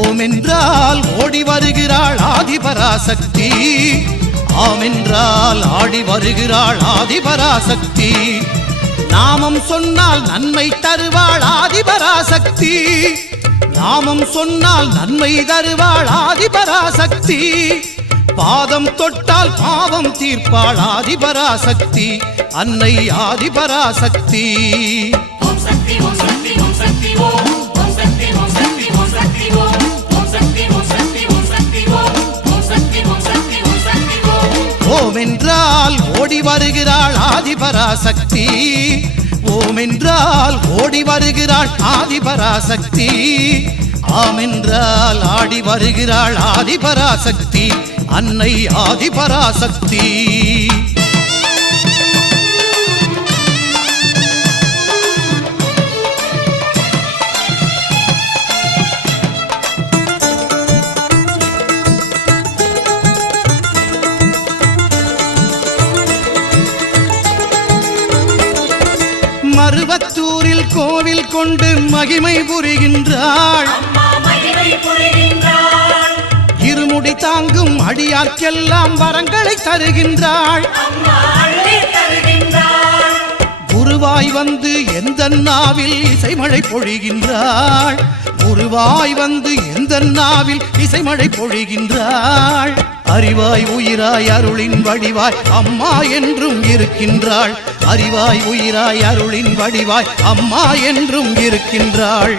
ஓம் என்றால் ஓடி வருகிறாள் ஆதிபராசக்தி. ஆம் என்றால் ஆடி வருகிறாள் ஆதிபராசக்தி. நாமம் சொன்னால் நன்மை தருவாள் ஆதிபராசக்தி. நாமம் சொன்னால் நன்மை தருவாள் ஆதிபராசக்தி. பாதம் தொட்டால் பாவம் தீர்ப்பாள் ஆதிபராசக்தி. அன்னை ஆதிபராசக்தி. ஓம் என்றால் ஓடி வருகிறாள் ஆதிபராசக்தி. ஓம் என்றால் ஓடி வருகிறாள் ஆதிபராசக்தி. ஆம் என்றால் ஆடி வருகிறாள் ஆதிபராசக்தி. அன்னை ஆதிபராசக்தி. மருவத்தூரில் கோவில் கொண்டு மகிமை புரிகின்றாள். இருமுடி தாங்கும் அடியார்க்கெல்லாம் வரங்களை தருகின்றாள். குருவாய் வந்து எந்த நாவில் இசைமழை பொழிகின்றாள். குருவாய் வந்து எந்த நாவில் இசைமழை பொழிகின்றாள். அறிவாய் உயிராய் அருளின் வடிவாய் அம்மா என்றும் இருக்கின்றாள். அறிவாய் உயிராய் அருளின் வடிவாய் அம்மா என்றும் இருக்கின்றாள்.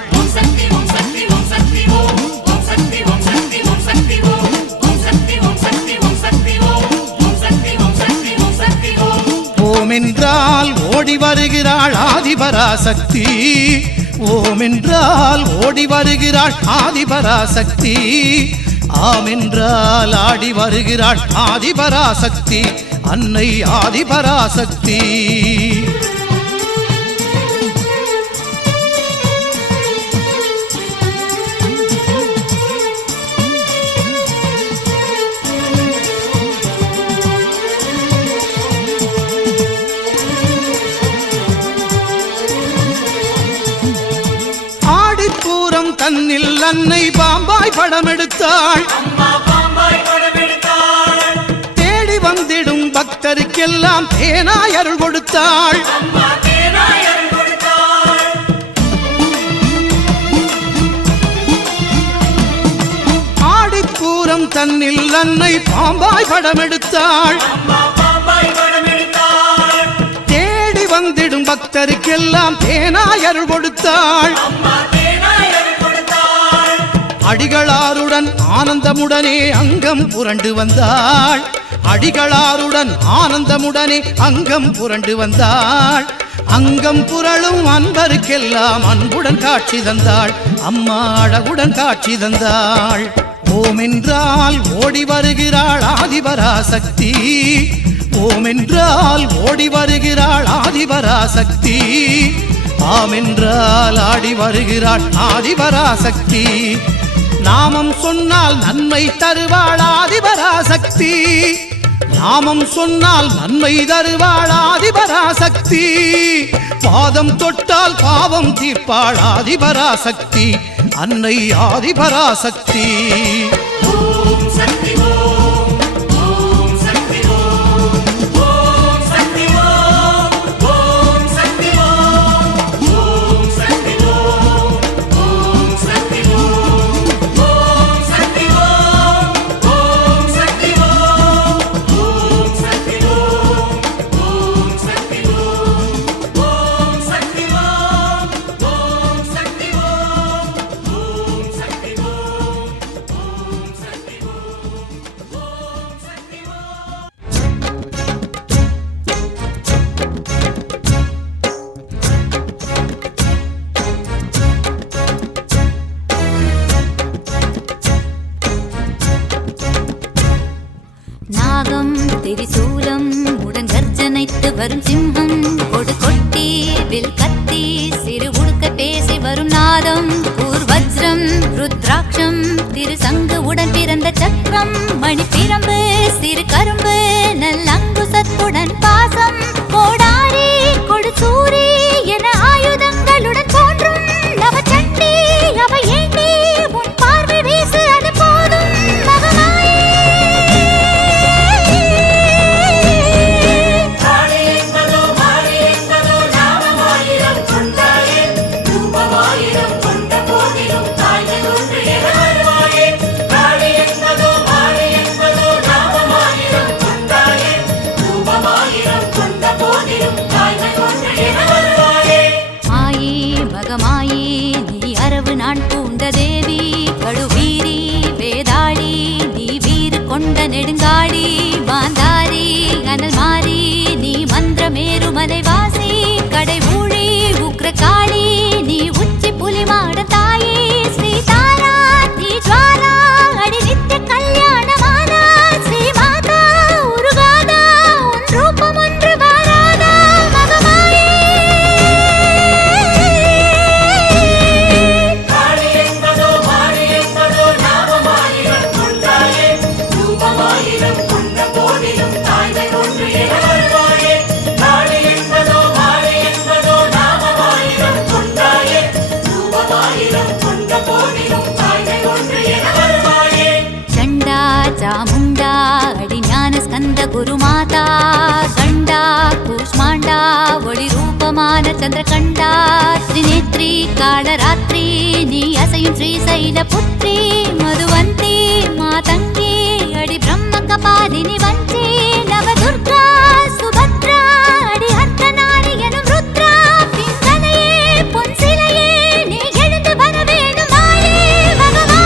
ஓம் என்றால் ஓடி வருகிறாள் ஆதிபராசக்தி. ஓம் என்றால் ஓடி வருகிறாள் ஆதிபராசக்தி. ஆம் என்றால் ஆடி வருகிறாள் ஆதிபராசக்தி. அன்னை ஆதிபராசக்தி. ஆடிப்பூரம் தன்னில் அன்னை பாம்பாய் படம் எடுத்தாள். தேடி வந்திடும் பக்தருக்கெல்லாம் தேனாய் அருள் கொடுத்தாள். ஆடிப்பூரம் தன்னில் அன்னை பாம்பாய் படம் எடுத்தாள். தேடி வந்திடும் பக்தருக்கெல்லாம் தேனாய் அருள் கொடுத்தாள். அடிகளாருடன் ஆனந்தமுடனே அங்கம் புரண்டு வந்தாள். அடிகளாருடன் ஆனந்தமுடனே அங்கம் புரண்டு வந்தாள். அங்கம் புரளும் அன்பருக்கெல்லாம் அன்புடன் காட்சி தந்தாள். அம்மா அழகுடன் காட்சி தந்தாள். ஓம் என்றால் ஓடி வருகிறாள் ஆதிபராசக்தி. ஓம் என்றால் ஓடி வருகிறாள் ஆதிபராசக்தி. ஆம் என்றால் ஆடி வருகிறாள் ஆதிபராசக்தி. நாமம் சொன்னால் நன்மை தருவாள் ஆதிபராசக்தி. நாமம் சொன்னால் நன்மை தருவாள் ஆதிபராசக்தி. பாதம் தொட்டால் பாவம் தீர்ப்பாள் ஆதிபராசக்தி. அன்னை ஆதிபராசக்தி. ஓம் சக்தி ஓம். ஓம் சக்தி ஓம். ஓம் சக்தி ஓம். ஓம் சக்தி ஓம். ஓம் சக்தி ஓம். ஓம் சக்தி ஓம். ஓம் சக்தி ஓம். ஓம் சக்தி ஓம். ஓம் சக்தி ஓம். ஓம் சக்தி ஓம். ஓம் சக்தி ஓம். ஓம் சக்தி ஓம். ஓம் சக்தி ஓம். ஓம் சக்தி நாகம் திரிசூலம் உடன் கர்ஜனைத்து வரும் சிம்மம் கொடு கொட்டி வில் கத்தி சிறு உடுக்க பேசி வரும் நாதம் கூர்வஜ்ரம் ருத்ராட்சம் திரு சங்கு உடன் பிறந்த சக்கரம் மணி பிரம்பு சிறு கரும்பு நல்லங்குசத்துடன் சந்திரகண்டா திரிநேத்ரி காளராத்திரி நீ அசையும் ஸ்ரீசைல புத்ரி மதுவந்தி மாதங்கி அடி பிரம்ம கபாலினி வஞ்சி நவதுர்கா சுபத்ரா அடி அர்த்தநாரி எனும் ருத்ரா பிங்களையே பொன் சிலையே நீ எழுந்து வர வேணும் மாயே பகவானே.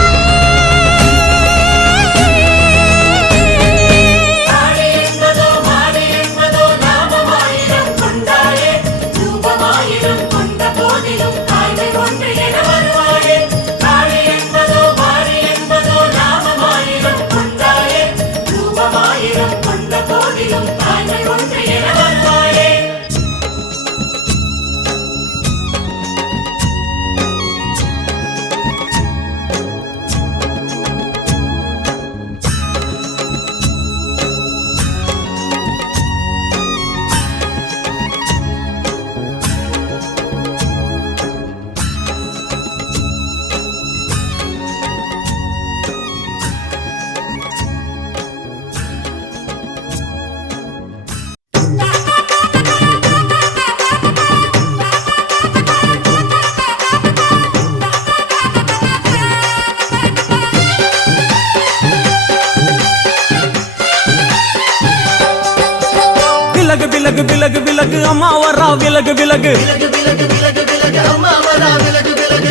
விலகு விலகு விலகு அம்மா வரா விலகு விலகு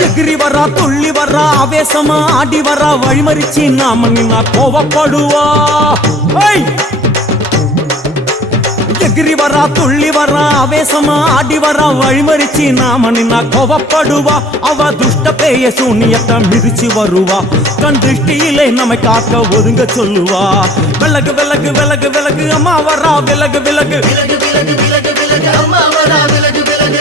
எகிரி வரா துள்ளி வரா ஆவேசமா ஆடி வரா வழிமறிச்சு நாம நின்னா கோவப்படுவா. எகிரி வரா துள்ளி வரா ஆவேசமா ஆடி வரா வழிமறிச்சு நாம நின்னா கோவப்படுவா. அவ துஷ்ட பேய சூனியத்தை மிதிச்சு வருவா. கண் திருஷ்டியிலே நம்மை காக்க ஒதுங்க சொல்லுவா. விலகு விலகு விலகு விலகு அம்மா வரா விலகு விலகு அம்மா வரா விலகு விலகு.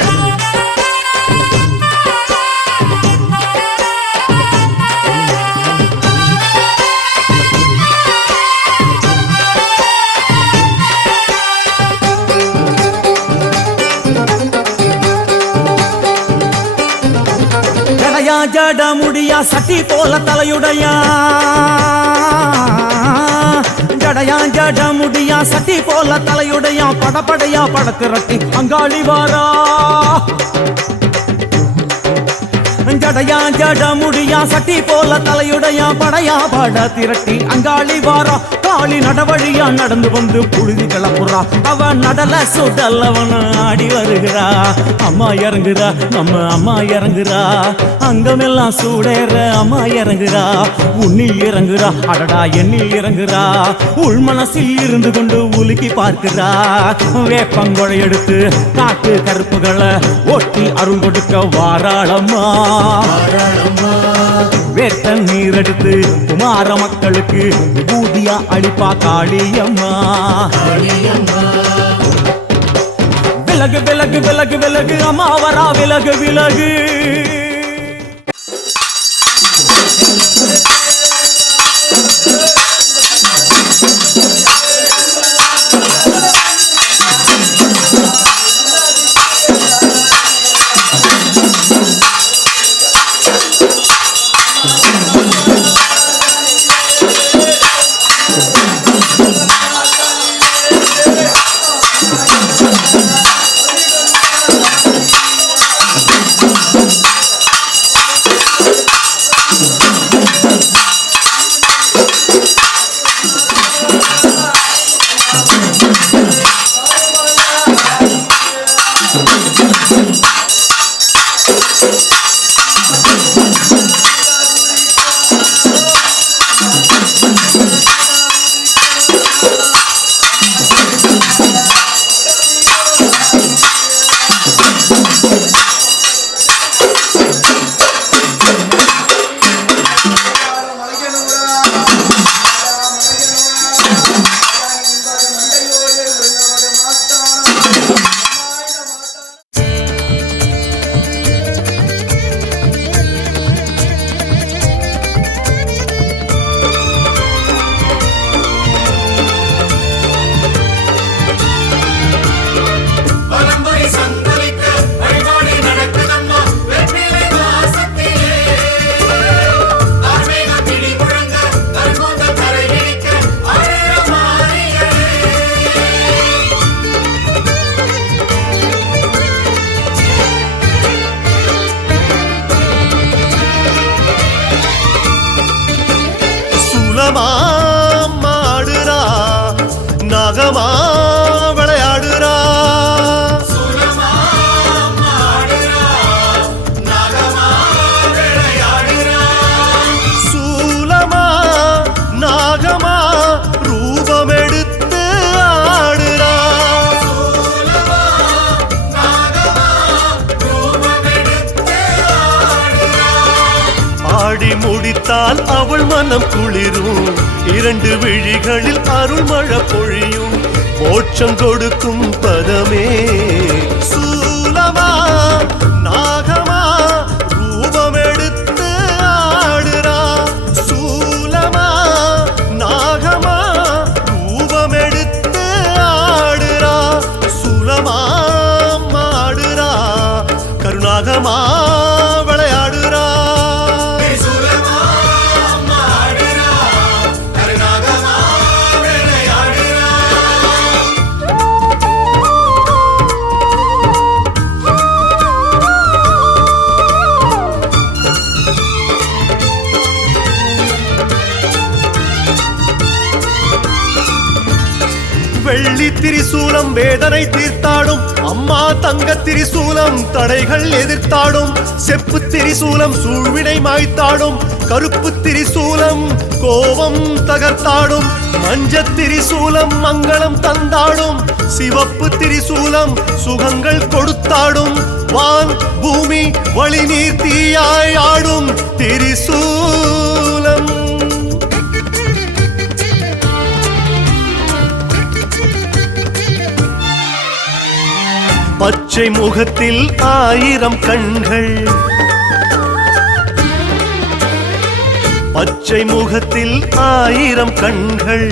ஜட முடியா சட்டி போல தலையுடையா ஜடையா ஜட முடியா சட்டி போல தலையுடையா படப்படையா படத்திரட்டி அங்காளி வாரா. ஜடையா ஜட முடியா சட்டி போல தலையுடையா படையா பட திரட்டி அங்காளி வாரா. காளி நடவழியா நடந்து வந்து புழுதி கிளப்புறா. அவ நடல சுடல்லவன ஆடி வருகிறா. அம்மா இறங்குறா நம்ம அம்மா இறங்குறா. அங்கமெல்லாம் சூடேற அம்மா இறங்குறா. உன்னில் இறங்குறா அடடா எண்ணில் இறங்குறா. உள் மனசில் இருந்து கொண்டு உலுக்கி பார்க்கிறா. வேப்பங்கொழை எடுத்து காட்டு கருப்புகளை ஒட்டி அருள் கொடுக்க வாராளம்மா. வேட்ட நீர் எடுத்து குமார மக்களுக்கு விபூதியா அளிப்பா காளியம்மா. விலகு விலகு விலகு விலகு அம்மா வரா விலகு விலகு. பாடி முடித்தால் அவள் மனம் குளிரும், 2 விழிகளில் அருள்மழை பொழியும், மோட்சம் கொடுக்கும் பதமே. சூலமா நாகமா ரூபம் எடுத்து ஆடுறா, சூலமா நாகமா ரூபம் எடுத்து ஆடுறா, சூலமா ஆடுறா கருணாகமா விளையாடுறா. வெள்ளி திரிசூலம் வேதனை தீர்த்தாடும், அம்மா தங்க திரிசூலம் தடைகள் எதிர்த்தாடும், செப்பு திரிசூலம் சூழ்வினை மாய்த்தாடும், கருப்பு திரிசூலம் கோபம் தகர்த்தாடும், மஞ்ச திரிசூலம் மங்களம் தந்தாடும், சிவப்பு திரிசூலம் சுகங்கள் கொடுத்தாடும், வான் பூமி வழி நீர் தீயாய் ஆடும் திரிசூலம். பச்சை முகத்தில் 1000 கண்கள், பச்சை முகத்தில் 1000 கண்கள்,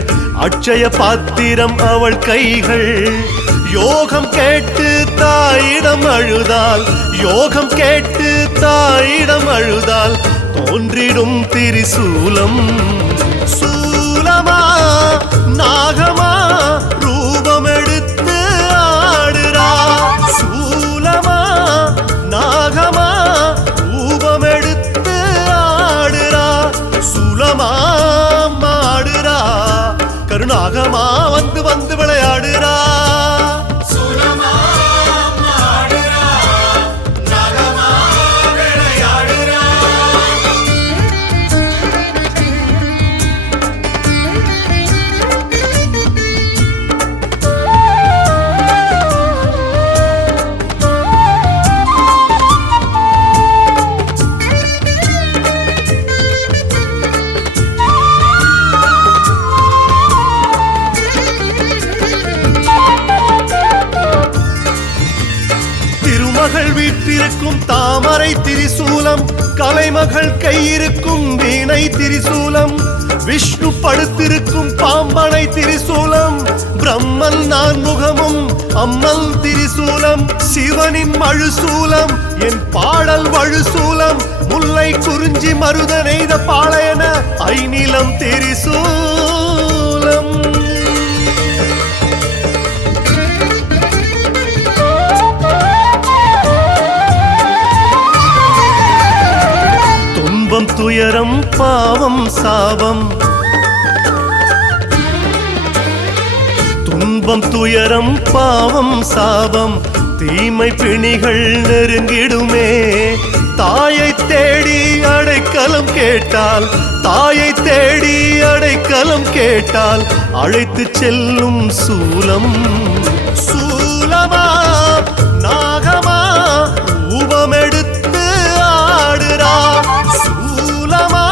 அட்சய பாத்திரம் அவள் கைகள். யோகம் கேட்டு தாயிடம் அழுதால், யோகம் கேட்டு தாயிடம் அழுதால் தோன்றிடும் திரிசூலம். சூலமா நாகமா ரூபம் எடுத்து ஆடுறா, சூலமா நாகமா ரூபம் எடுத்து ஆடுறா, சூலமா ஆடுறா கருணாகமா வந்து வந்து விளையாடுறா. வீட்டிருக்கும் தாமரை திரிசூலம், கலைமகள் கையிருக்கும் வீணை திரிசூலம், விஷ்ணு படுத்திருக்கும் பாம்பனை திரிசூலம், பிரம்மன் நான் முகமும் அம்மன் திரிசூலம், சிவனின் மழுசூலம் என் பாடல் வழுசூலம், முல்லை குறிஞ்சி மருத நெய்த பாளையன ஐநிலம் திரிசூலம். துன்பம் துயரம் பாவம் சாபம், துன்பம் துயரம் பாவம் சாபம், தீமை பிணிகள் நெருங்கிடுமே. தாயை தேடி அடைக்கலம் கேட்டால், தாயை தேடி அடைக்கலம் கேட்டால் அழைத்து செல்லும் சூலம். சூலமா நாகமா ரூபம் எடுத்து ஆடுறா, சூலமா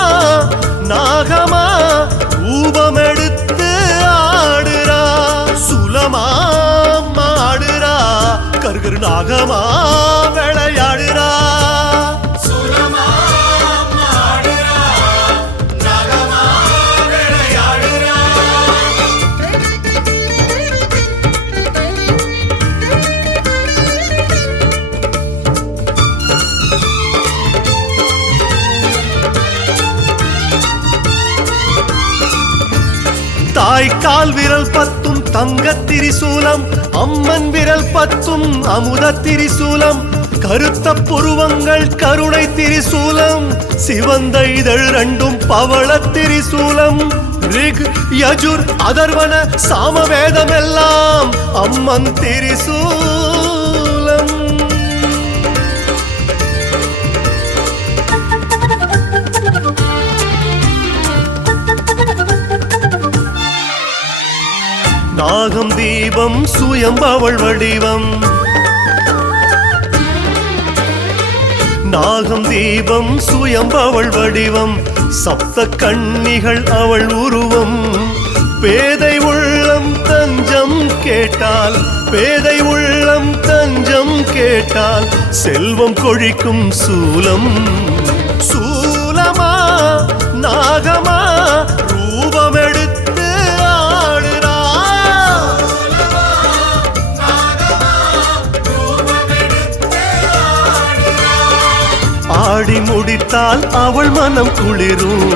நாகமா ரூபம் எடுத்து ஆடுறா, சூலமா ஆடுறா கருகரு நாகமா விளையாடுறா. தாய்க்கால் விரல் 10 தங்க திரிசூலம், அம்மன் விரல் 10 அமுத திரிசூலம், கருத்த புருவங்கள் கருணை திரிசூலம், சிவந்த இதழ் 2 பவள திரிசூலம், ரிக் யஜுர் அதர்வன சாமவேதம் எல்லாம் அம்மன் திரிசூலம். நாகம் தீபம் சுயம்பவள் வடிவம், நாகம் தீபம் சுயம்பவள் வடிவம் சப்த கன்னிகள் அவள் உருவம் பேதை உள்ளம் தஞ்சம் கேட்டால் பேதை உள்ளம் தஞ்சம் கேட்டால் செல்வம் கொழிக்கும் சூலம் சூலமா நாகமா ரூபமெடுத்து ஆடுறா ஆடி முடித்தால் அவள் மனம் குளிரும்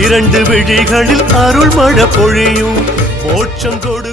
இரண்டு விழிகளில் அருள் மழை பொழியும் மோட்சம் கொடு